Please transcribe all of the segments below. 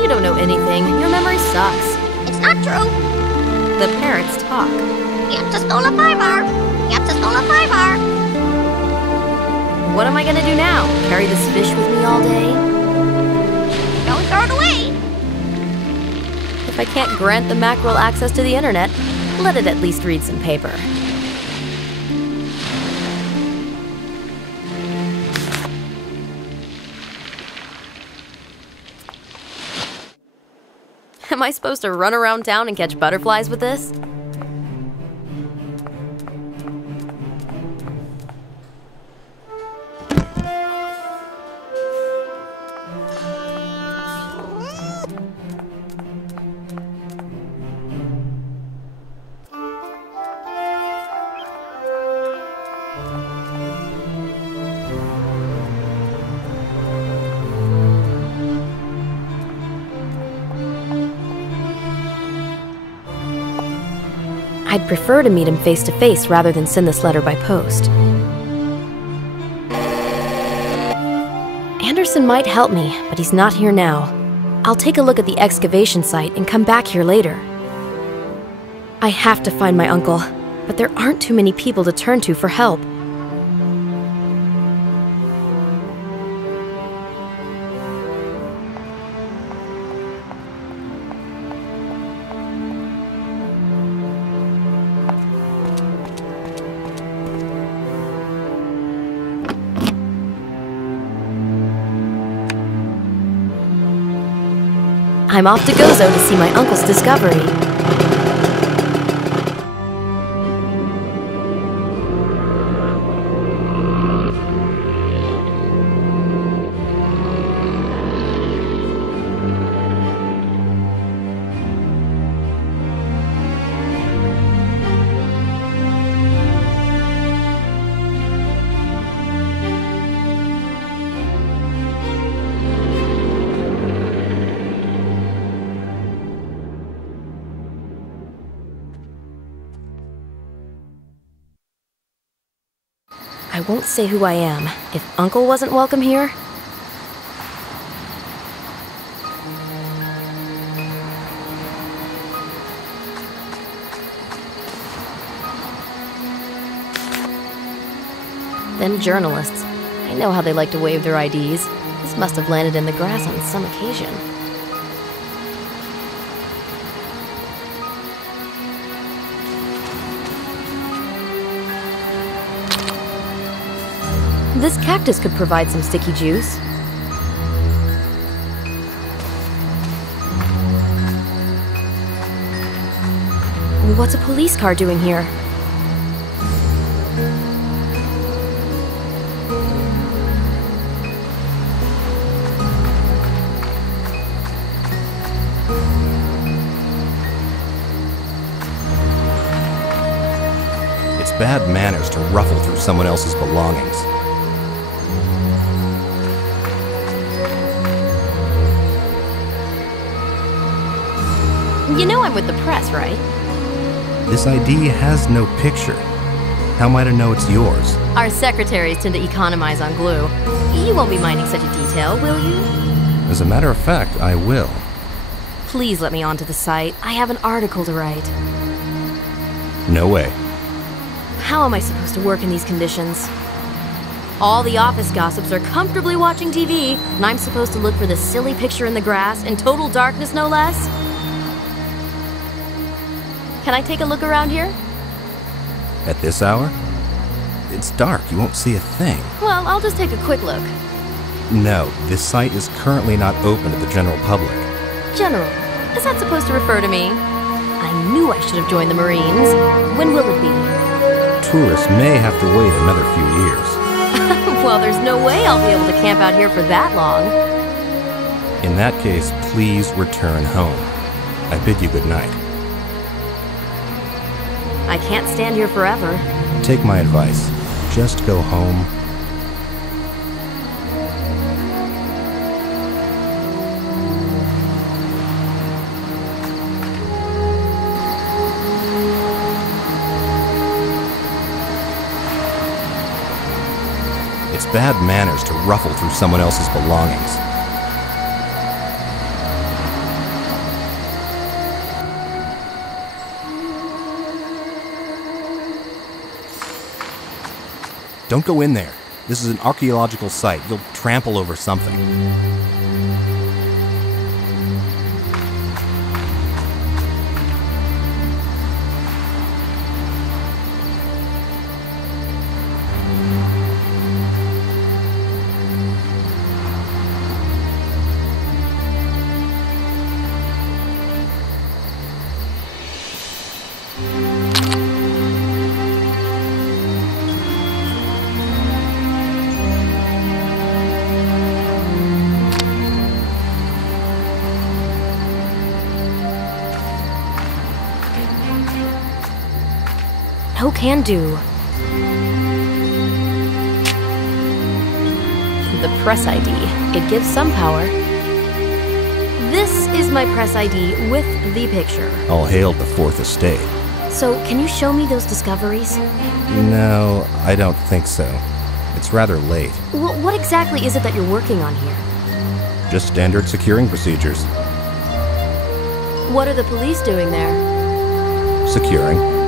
You don't know anything. Your memory sucks. It's not true. The parrots talk. Yep, just stole a 5-bar. Yep, just stole a 5-bar. What am I gonna do now? Carry this fish with me all day? Don't throw it away. If I can't grant the mackerel access to the internet, let it at least read some paper. Am I supposed to run around town and catch butterflies with this? I'd prefer to meet him face to face rather than send this letter by post. Anderson might help me, but he's not here now. I'll take a look at the excavation site and come back here later. I have to find my uncle, but there aren't too many people to turn to for help. I'm off to Gozo to see my uncle's discovery. I won't say who I am. If Uncle wasn't welcome here... Them journalists. I know how they like to wave their IDs. This must have landed in the grass on some occasion. This cactus could provide some sticky juice. What's a police car doing here? It's bad manners to ruffle through someone else's belongings. You know I'm with the press, right? This ID has no picture. How am I to know it's yours? Our secretaries tend to economize on glue. You won't be minding such a detail, will you? As a matter of fact, I will. Please let me onto the site. I have an article to write. No way. How am I supposed to work in these conditions? All the office gossips are comfortably watching TV, and I'm supposed to look for this silly picture in the grass in total darkness, no less? Can I take a look around here? At this hour? It's dark. You won't see a thing. Well, I'll just take a quick look. No, this site is currently not open to the general public. General, is that supposed to refer to me? I knew I should have joined the Marines. When will it be? Tourists may have to wait another few years. Well, there's no way I'll be able to camp out here for that long. In that case, please return home. I bid you good night. I can't stand here forever. Take my advice. Just go home. It's bad manners to ruffle through someone else's belongings. Don't go in there. This is an archaeological site. You'll trample over something. No can do. The press ID. It gives some power. This is my press ID with the picture. All hail the Fourth Estate. So, can you show me those discoveries? No, I don't think so. It's rather late. What exactly is it that you're working on here? Just standard securing procedures. What are the police doing there? Securing.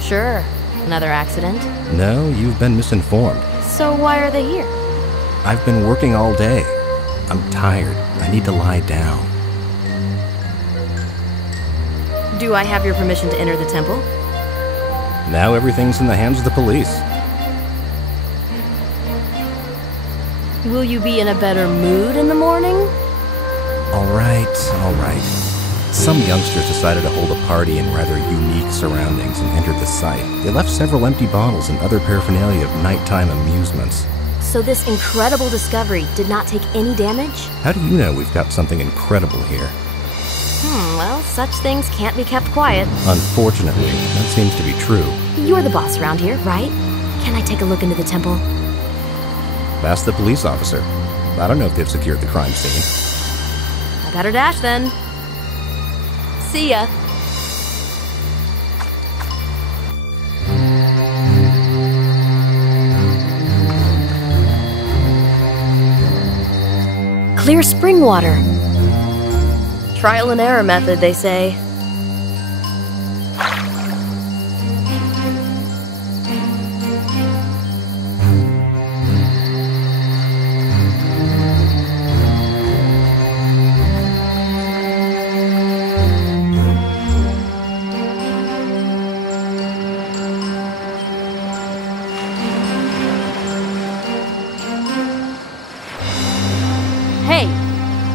Sure. Another accident? No, you've been misinformed. So why are they here? I've been working all day. I'm tired. I need to lie down. Do I have your permission to enter the temple? Now everything's in the hands of the police. Will you be in a better mood in the morning? All right, all right. Some youngsters decided to hold a party in rather unique surroundings and entered the site. They left several empty bottles and other paraphernalia of nighttime amusements. So this incredible discovery did not take any damage? How do you know we've got something incredible here? Well, such things can't be kept quiet. Unfortunately, that seems to be true. You're the boss around here, right? Can I take a look into the temple? Ask the police officer. I don't know if they've secured the crime scene. I better dash then. See ya. Clear spring water. Trial and error method, they say.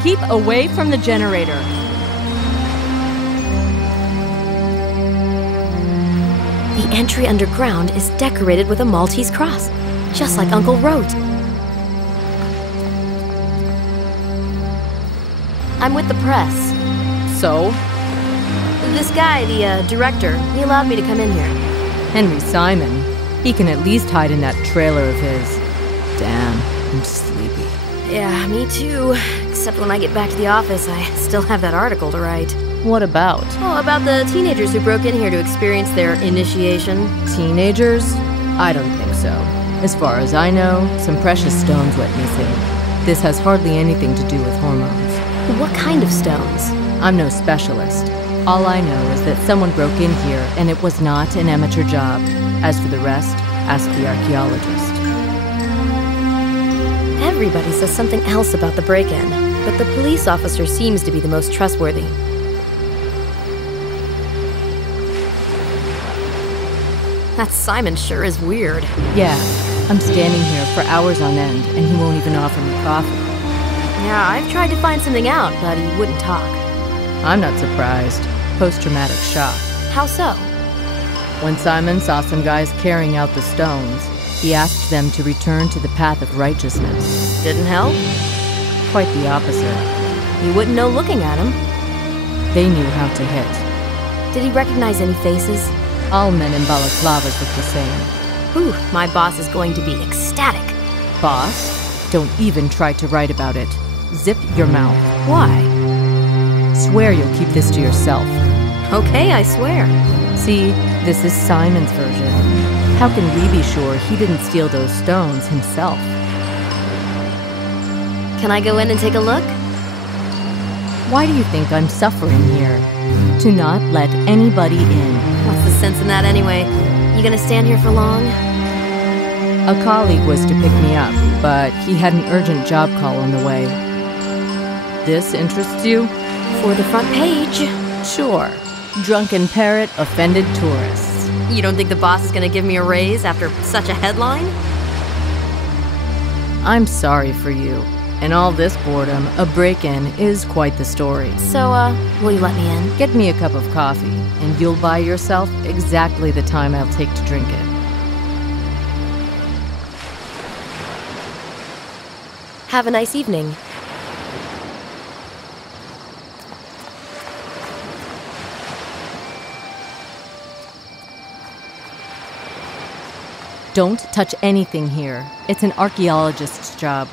Keep away from the generator. The entry underground is decorated with a Maltese cross, just like Uncle wrote. I'm with the press. So? This guy, the director, he allowed me to come in here. Henry Simon. He can at least hide in that trailer of his. Damn, I'm sleepy. Yeah, me too. Except when I get back to the office, I still have that article to write. What about? Oh, about the teenagers who broke in here to experience their initiation. Teenagers? I don't think so. As far as I know, some precious stones went missing. This has hardly anything to do with hormones. What kind of stones? I'm no specialist. All I know is that someone broke in here and it was not an amateur job. As for the rest, ask the archaeologist. Everybody says something else about the break-in, but the police officer seems to be the most trustworthy. That Simon sure is weird. Yeah, I'm standing here for hours on end, and he won't even offer me coffee. Yeah, I've tried to find something out, but he wouldn't talk. I'm not surprised. Post-traumatic shock. How so? When Simon saw some guys carrying out the stones, he asked them to return to the path of righteousness. Didn't help? Quite the opposite. You wouldn't know looking at him. They knew how to hit. Did he recognize any faces? All men in balaclavas look the same. Whew, my boss is going to be ecstatic. Boss? Don't even try to write about it. Zip your mouth. Why? Swear you'll keep this to yourself. Okay, I swear. See, this is Simon's version. How can we be sure he didn't steal those stones himself? Can I go in and take a look? Why do you think I'm suffering here? To not let anybody in. What's the sense in that anyway? You gonna stand here for long? A colleague was to pick me up, but he had an urgent job call on the way. This interests you? For the front page. Sure. Drunken parrot, offended tourists. You don't think the boss is gonna give me a raise after such a headline? I'm sorry for you. In all this boredom, a break-in is quite the story. So, will you let me in? Get me a cup of coffee, and you'll buy yourself exactly the time I'll take to drink it. Have a nice evening. Don't touch anything here. It's an archaeologist's job.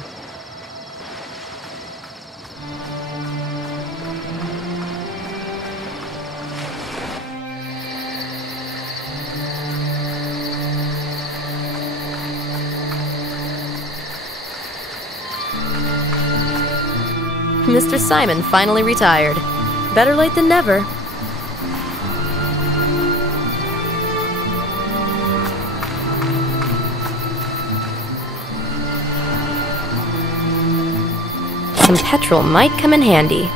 Mr. Simon finally retired. Better late than never. Some petrol might come in handy.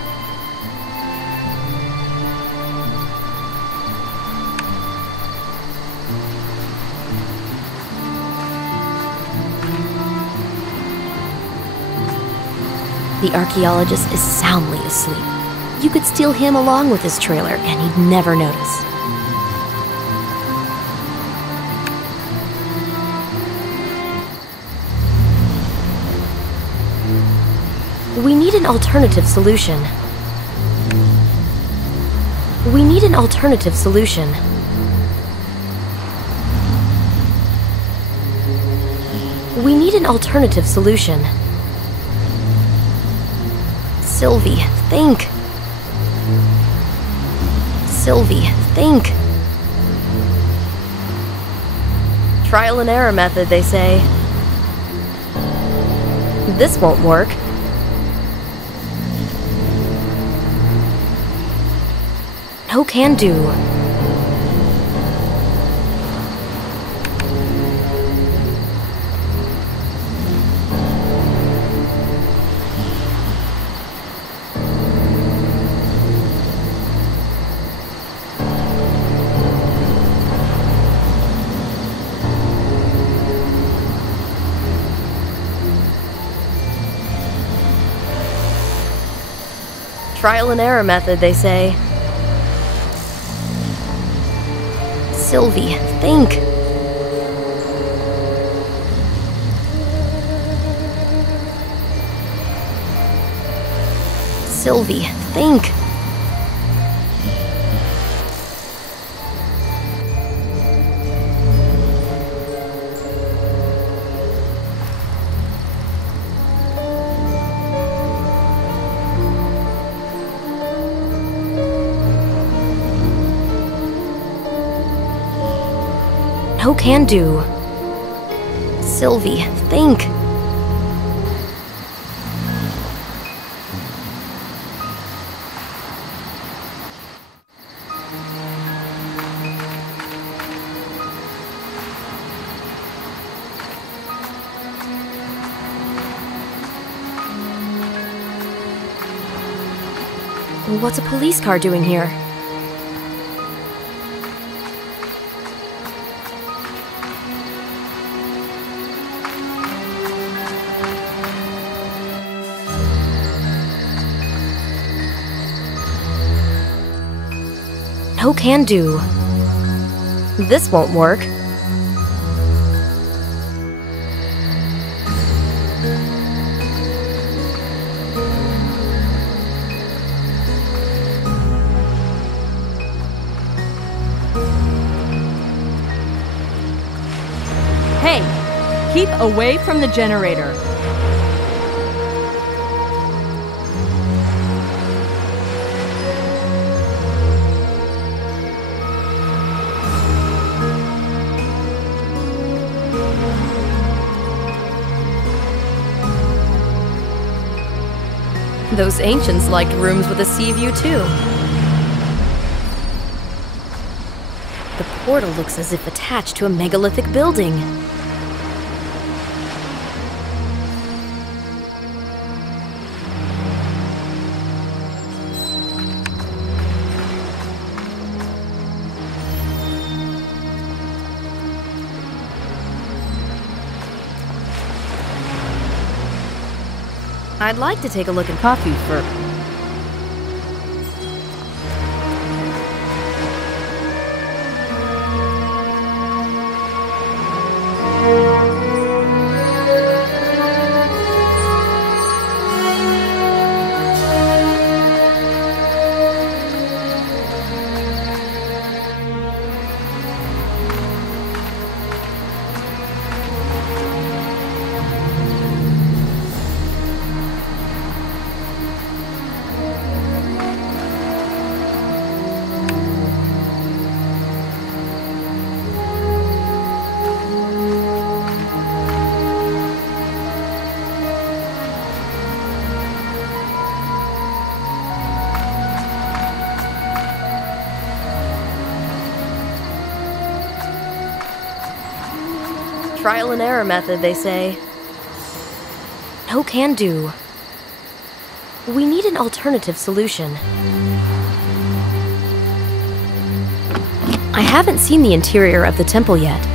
The archaeologist is soundly asleep. You could steal him along with his trailer and he'd never notice. We need an alternative solution. We need an alternative solution. We need an alternative solution. Sylvie, think. Sylvie, think. Trial and error method, they say. This won't work. No can do. Trial and error method, they say. Sylvie, think. Sylvie, think. No can do. Sylvie, think. What's a police car doing here? No can do. This won't work. Hey, keep away from the generator. Those ancients liked rooms with a sea view, too. The portal looks as if attached to a megalithic building. I'd like to take a look at Coffee for... trial and error method, they say. No can do. We need an alternative solution. I haven't seen the interior of the temple yet.